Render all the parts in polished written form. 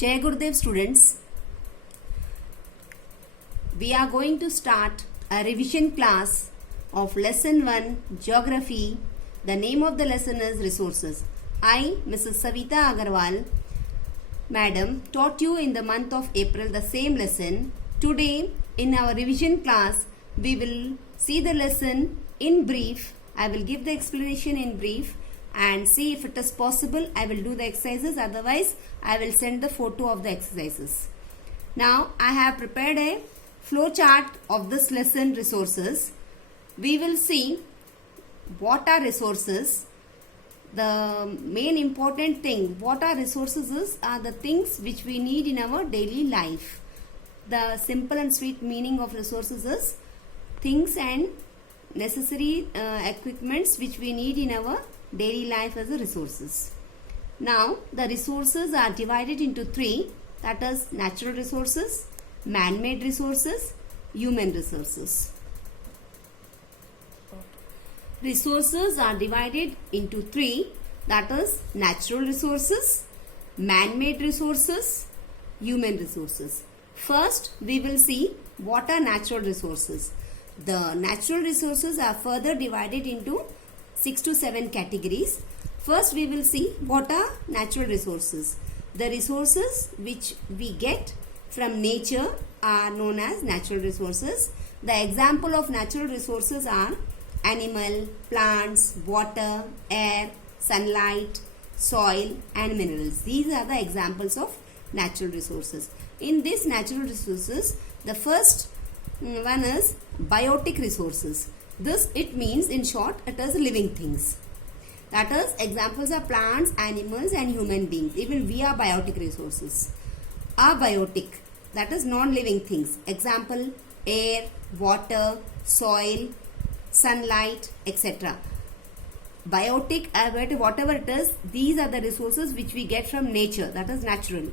Jai Gurudev students, we are going to start a revision class of lesson 1 geography. The name of the lesson is resources. I, Mrs. Savita Agarwal, madam, taught you in the month of April the same lesson. Today in our revision class we will see the lesson in brief. I will give the explanation in brief and see if it is possible. I will do the exercises, otherwise I will send the photo of the exercises. Now I have prepared a flow chart of this lesson resources. We will see what are resources. The main important thing what are resources are the things which we need in our daily life. The simple and sweet meaning of resources is things and necessary equipments which we need in our daily life as a resources. Now the resources are divided into three, that is natural resources, man-made resources, human resources. Resources are divided into three, that is natural resources, man-made resources, human resources. First we will see what are natural resources. The natural resources are further divided into 6 to 7 categories. First we will see what are natural resources. The resources which we get from nature are known as natural resources. The example of natural resources are animal, plants, water, air, sunlight, soil and minerals. These are the examples of natural resources. In these natural resources, the first one is biotic resources. This it means in short it is living things. That is examples are plants, animals and human beings. Even we are biotic resources. Abiotic, that is non-living things. Example air, water, soil, sunlight, etc. Biotic, abiotic, whatever it is, these are the resources which we get from nature, that is natural.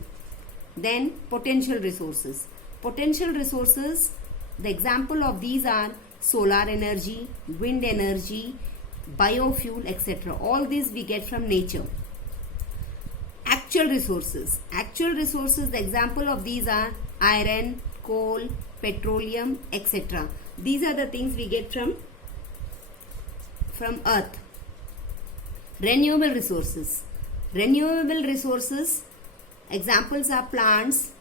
Then potential resources. Potential resources, the example of these are solar energy, wind energy, biofuel, etc. All these we get from nature. Actual resources. Actual resources, the example of these are iron, coal, petroleum, etc. These are the things we get from earth. Renewable resources. Renewable resources, examples are plants,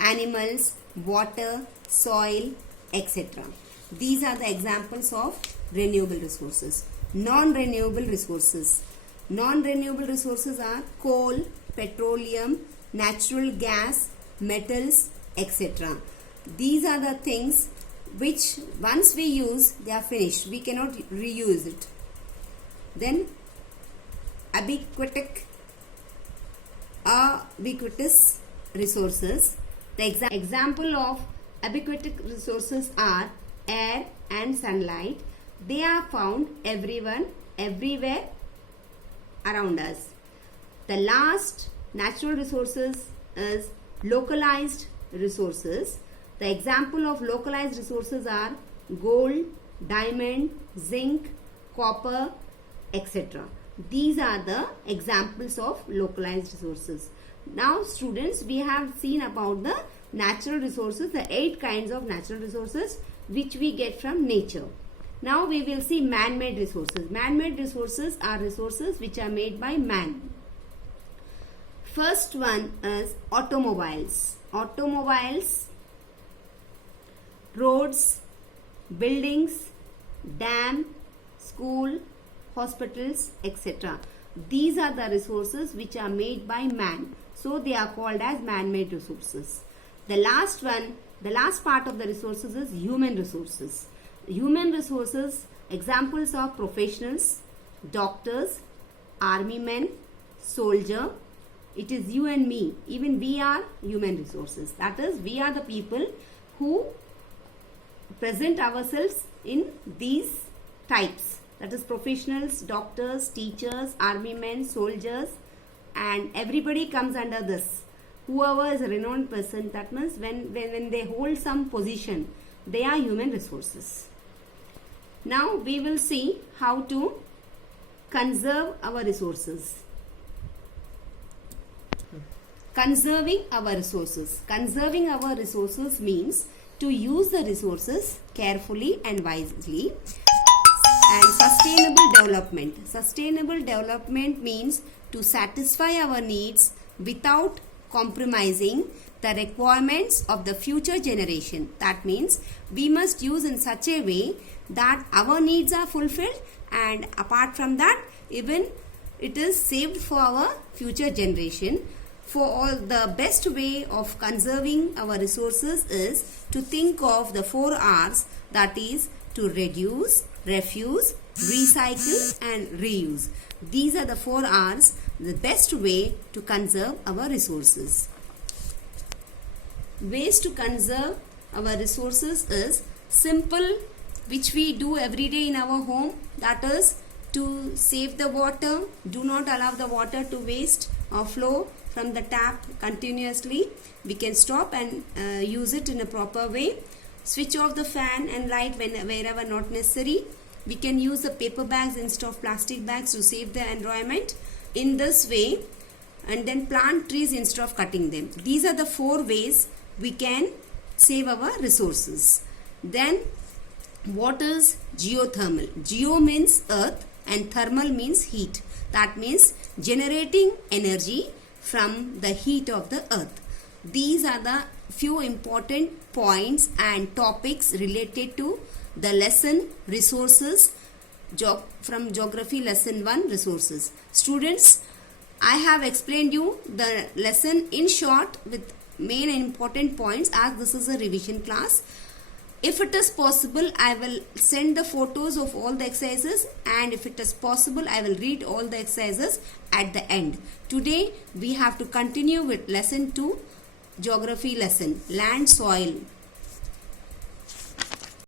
animals, water, soil, etc. These are the examples of renewable resources. Non-renewable resources. Non-renewable resources are coal, petroleum, natural gas, metals, etc. These are the things which once we use, they are finished. We cannot reuse it. Then ubiquitous resources. The example of ubiquitous resources are air and sunlight. They are found everywhere around us. The last natural resources is localized resources. The example of localized resources are gold, diamond, zinc, copper, etc. These are the examples of localized resources. Now students, we have seen about the natural resources, the 8 kinds of natural resources which we get from nature. Now we will see man-made resources. Man-made resources are resources which are made by man. First one is automobiles. Automobiles, roads, buildings, dam, school, hospitals, etc. These are the resources which are made by man. So they are called as man-made resources. The last one, the last part of the resources is human resources. Human resources, examples of professionals, doctors, army men, soldier. It is you and me. Even we are human resources. That is, we are the people who present ourselves in these types. That is professionals, doctors, teachers, army men, soldiers, and everybody comes under this. Whoever is a renowned person, that means when they hold some position, they are human resources. Now we will see how to conserve our resources. conserving our resources. Conserving our resources means to use the resources carefully and wisely. And sustainable development. Sustainable development means to satisfy our needs without compromising the requirements of the future generation. That means we must use in such a way that our needs are fulfilled, and apart from that, even it is saved for our future generation. For all, the best way of conserving our resources is to think of the 4 R's, that is to reduce, refuse, recycle and reuse. These are the 4 R's, the best way to conserve our resources. Ways to conserve our resources is simple, which we do every day in our home, that is to save the water. Do not allow the water to waste or flow from the tap continuously. We can stop and use it in a proper way. Switch off the fan and light wherever not necessary. We can use the paper bags instead of plastic bags to save the environment in this way, and then plant trees instead of cutting them. These are the 4 ways we can save our resources. Then what is geothermal? Geo means earth and thermal means heat. That means generating energy from the heat of the earth. These are the few important points and topics related to the lesson resources from geography lesson 1 resources. Students, I have explained you the lesson in short with main and important points, as this is a revision class. If it is possible, I will send the photos of all the exercises, and if it is possible, I will read all the exercises at the end. Today we have to continue with lesson 2 geography lesson, land, soil.